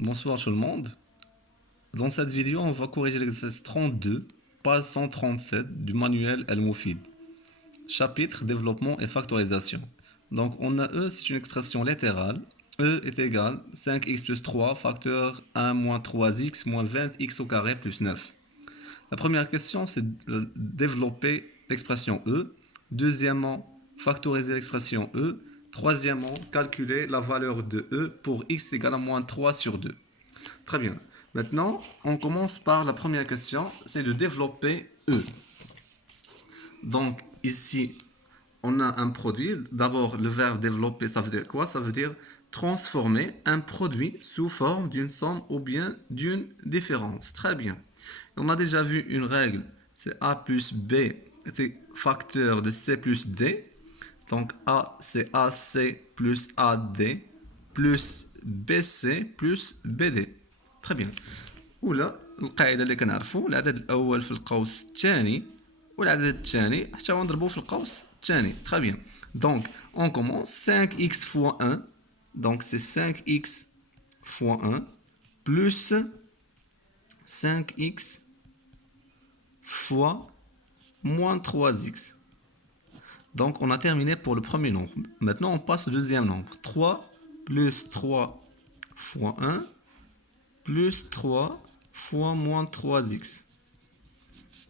Bonsoir tout le monde. Dans cette vidéo, on va corriger l'exercice 32, page 137 du manuel El Moufid. Chapitre développement et factorisation. Donc on a E, c'est une expression littérale. E est égal 5x plus 3 facteur 1 moins 3x moins 20x au carré plus 9. La première question, c'est de développer l'expression E. Deuxièmement, factoriser l'expression E. Troisièmement, calculer la valeur de E pour x égale à moins 3 sur 2. Très bien. Maintenant, on commence par la première question, c'est de développer E. Donc, ici, on a un produit. D'abord, le verbe développer, ça veut dire quoi? Ça veut dire transformer un produit sous forme d'une somme ou bien d'une différence. Très bien. On a déjà vu une règle, c'est A plus B, c'est facteur de C plus D. Donc A, c'est AC plus AD plus BC plus BD. Très bien. ولا القاعده اللي كنعرفوا العدد الاول في القوس الثاني والعدد الثاني حتى هو نضربوه في القوس الثاني. Très bien. Donc on commence 5x fois 1. Donc c'est 5x fois 1 plus 5x fois moins 3x. Donc on a terminé pour le premier nombre. Maintenant on passe au deuxième nombre. 3 plus 3 fois 1 plus 3 fois moins 3x.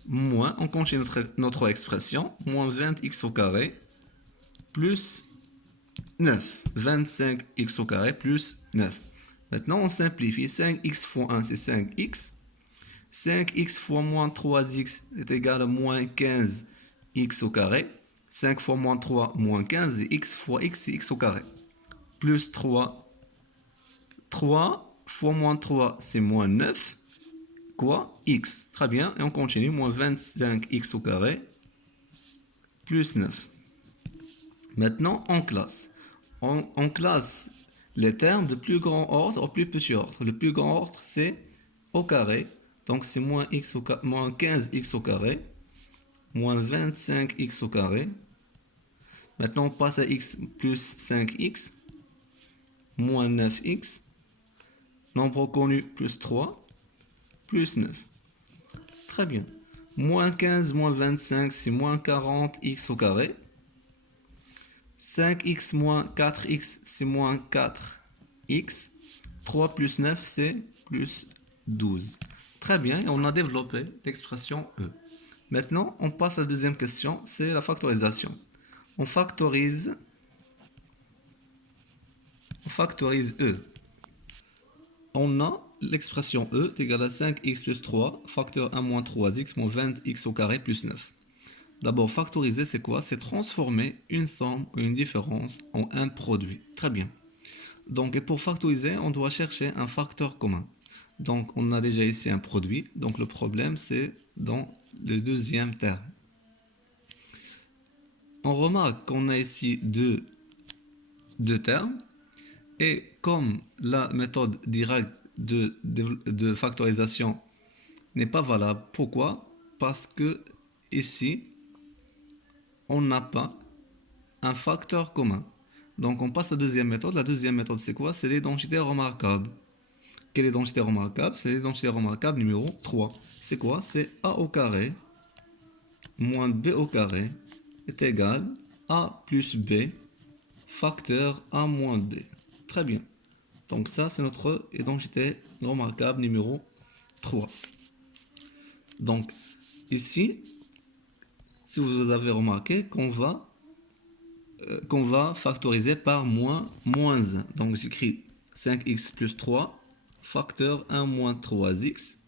Moins, on continue notre expression, moins 20x au carré plus 9. 25x au carré plus 9. Maintenant on simplifie. 5x fois 1 c'est 5x. 5x fois moins 3x est égal à moins 15x au carré. 5 fois moins 3 moins 15 et x fois x c'est x au carré. Plus 3. 3 fois moins 3 c'est moins 9. Quoi? X. Très bien. Et on continue. Moins 25x au carré plus 9. Maintenant, on classe. On classe les termes de plus grand ordre au plus petit ordre. Le plus grand ordre, c'est au carré. Donc, c'est moins, moins 15x au carré. Moins 25x au carré. Maintenant, on passe à x plus 5x. Moins 9x. Nombre connu plus 3. Plus 9. Très bien. Moins 15 moins 25, c'est moins 40x au carré. 5x moins 4x, c'est moins 4x. 3 plus 9, c'est plus 12. Très bien, et on a développé l'expression E. Maintenant, on passe à la deuxième question, c'est la factorisation. On factorise E. On a l'expression E est égale à 5x plus 3, facteur 1 moins 3x moins 20x au carré plus 9. D'abord, factoriser, c'est quoi? C'est transformer une somme ou une différence en un produit. Très bien. Donc, et pour factoriser, on doit chercher un facteur commun. Donc, on a déjà ici un produit. Donc, le problème, c'est dans le deuxième terme. On remarque qu'on a ici deux termes. Et comme la méthode directe de factorisation n'est pas valable, pourquoi? Parce que ici, on n'a pas un facteur commun. Donc on passe à la deuxième méthode. La deuxième méthode, c'est quoi? C'est l'identité remarquable. Quelle identité remarquable? C'est l'identité remarquable numéro 3. C'est quoi? C'est a au carré moins b au carré est égal à plus b facteur a moins b. Très bien. Donc ça, c'est notre identité remarquable numéro 3. Donc ici, si vous avez remarqué qu'on va factoriser par moins 1. Donc j'écris 5x plus 3 facteur 1 moins 3x.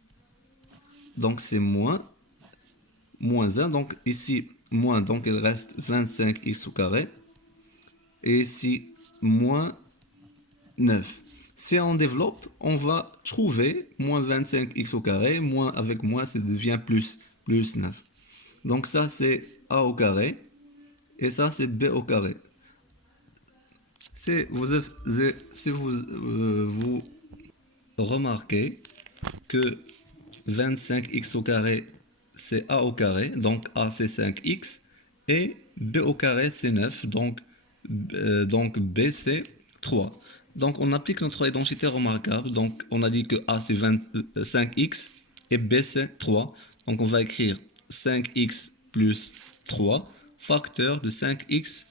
Donc c'est moins 1. Donc ici, moins, donc il reste 25x au carré. Et ici, moins 9. Si on développe, on va trouver moins 25x au carré, moins avec moins, ça devient plus 9. Donc ça, c'est a au carré. Et ça, c'est b au carré. Si vous remarquez que 25x au carré, c'est a au carré. Donc a, c'est 5x. Et b au carré, c'est 9. Donc b, c'est 3. Donc, on applique notre identité remarquable. Donc, on a dit que A, c'est 5x et B, c'est 3. Donc, on va écrire 5x plus 3, facteur de 5x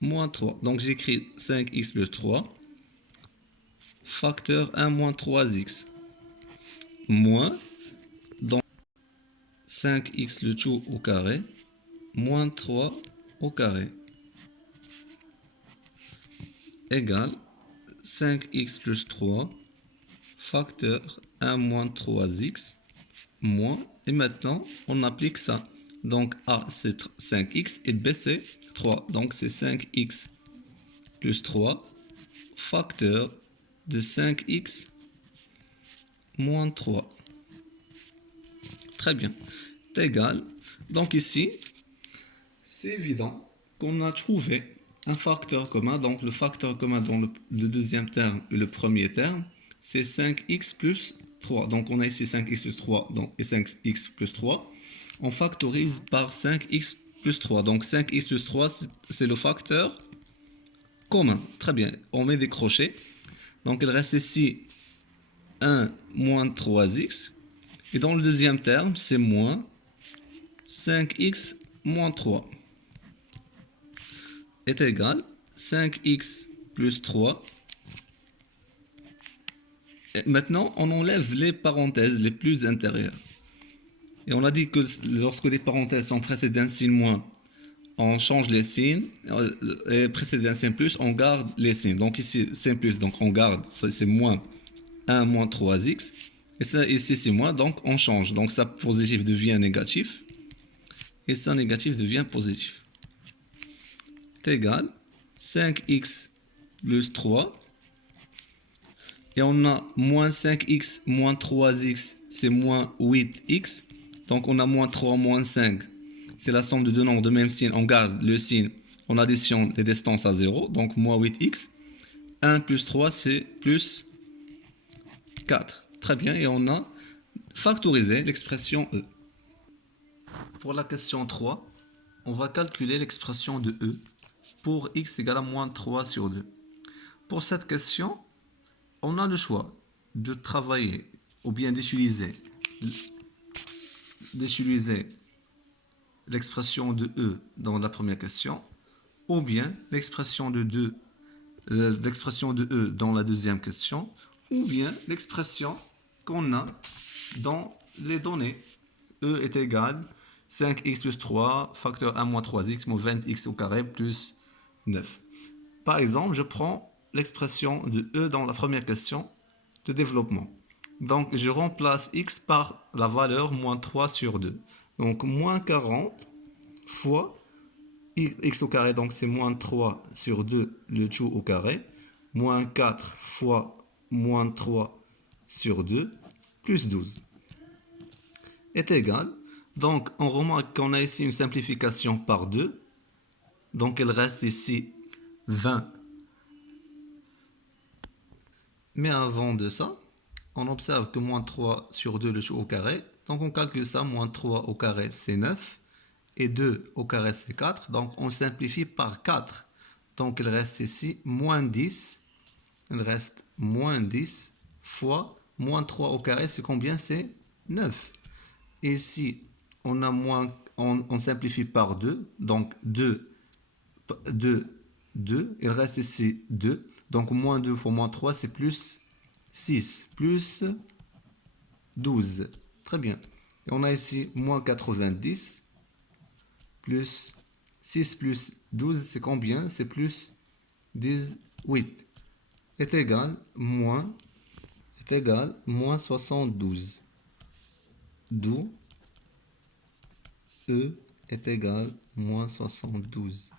moins 3. Donc, j'écris 5x plus 3, facteur 1 moins 3x, moins, donc 5x le tout au carré, moins 3 au carré, égale 5x plus 3, facteur 1 moins 3x, moins, et maintenant on applique ça. Donc A c'est 5x et B c'est 3. Donc c'est 5x plus 3, facteur de 5x moins 3. Très bien. C'est égal. Donc ici, c'est évident qu'on a trouvé un facteur commun. Donc le facteur commun dans le deuxième terme et le premier terme, c'est 5x plus 3. Donc on a ici 5x plus 3 et 5x plus 3. On factorise par 5x plus 3. Donc 5x plus 3, c'est le facteur commun. Très bien. On met des crochets. Donc il reste ici 1 moins 3x. Et dans le deuxième terme, c'est moins 5x moins 3 est égal 5x plus 3. Et maintenant, on enlève les parenthèses les plus intérieures. Et on a dit que lorsque les parenthèses sont précédées d'un signe moins, on change les signes. Et précédées d'un signe plus, on garde les signes. Donc ici, signe plus, donc on garde, c'est moins 1 moins 3x. Et ça, ici, c'est moins, donc on change. Donc ça positif devient négatif. Et ça négatif devient positif. C'est égal 5x plus 3. Et on a moins 5x moins 3x, c'est moins 8x. Donc on a moins 3 moins 5. C'est la somme de deux nombres de même signe. On garde le signe, on additionne les distances à 0. Donc moins 8x. 1 plus 3, c'est plus 4. Très bien, et on a factorisé l'expression E. Pour la question 3, on va calculer l'expression de E pour x égale à moins 3 sur 2. Pour cette question, on a le choix de travailler ou bien d'utiliser l'expression de E dans la première question, ou bien l'expression de E dans la deuxième question, ou bien l'expression qu'on a dans les données. E est égal 5x plus 3, facteur 1 moins 3x, moins 20x au carré plus 9. Par exemple, je prends l'expression de E dans la première question de développement. Donc, je remplace x par la valeur moins 3 sur 2. Donc, moins 40 fois x au carré, donc c'est moins 3 sur 2, le tout au carré, moins 4 fois moins 3 sur 2, plus 12, est égal. Donc, on remarque qu'on a ici une simplification par 2. Donc, il reste ici 20. Mais avant de ça, on observe que moins 3 sur 2, le tout au carré. Donc, on calcule ça. Moins 3 au carré, c'est 9. Et 2 au carré, c'est 4. Donc, on simplifie par 4. Donc, il reste ici moins 10. Il reste moins 10 fois moins 3 au carré, c'est combien? C'est 9. Et ici, on a moins, on simplifie par 2. Donc, 2, 2. Il reste ici 2. Donc, moins 2 fois moins 3, c'est plus 6. Plus 12. Très bien. Et on a ici moins 90. Plus 6 plus 12, c'est combien? C'est plus 18. Est égal moins 72. D'où E est égal moins 72.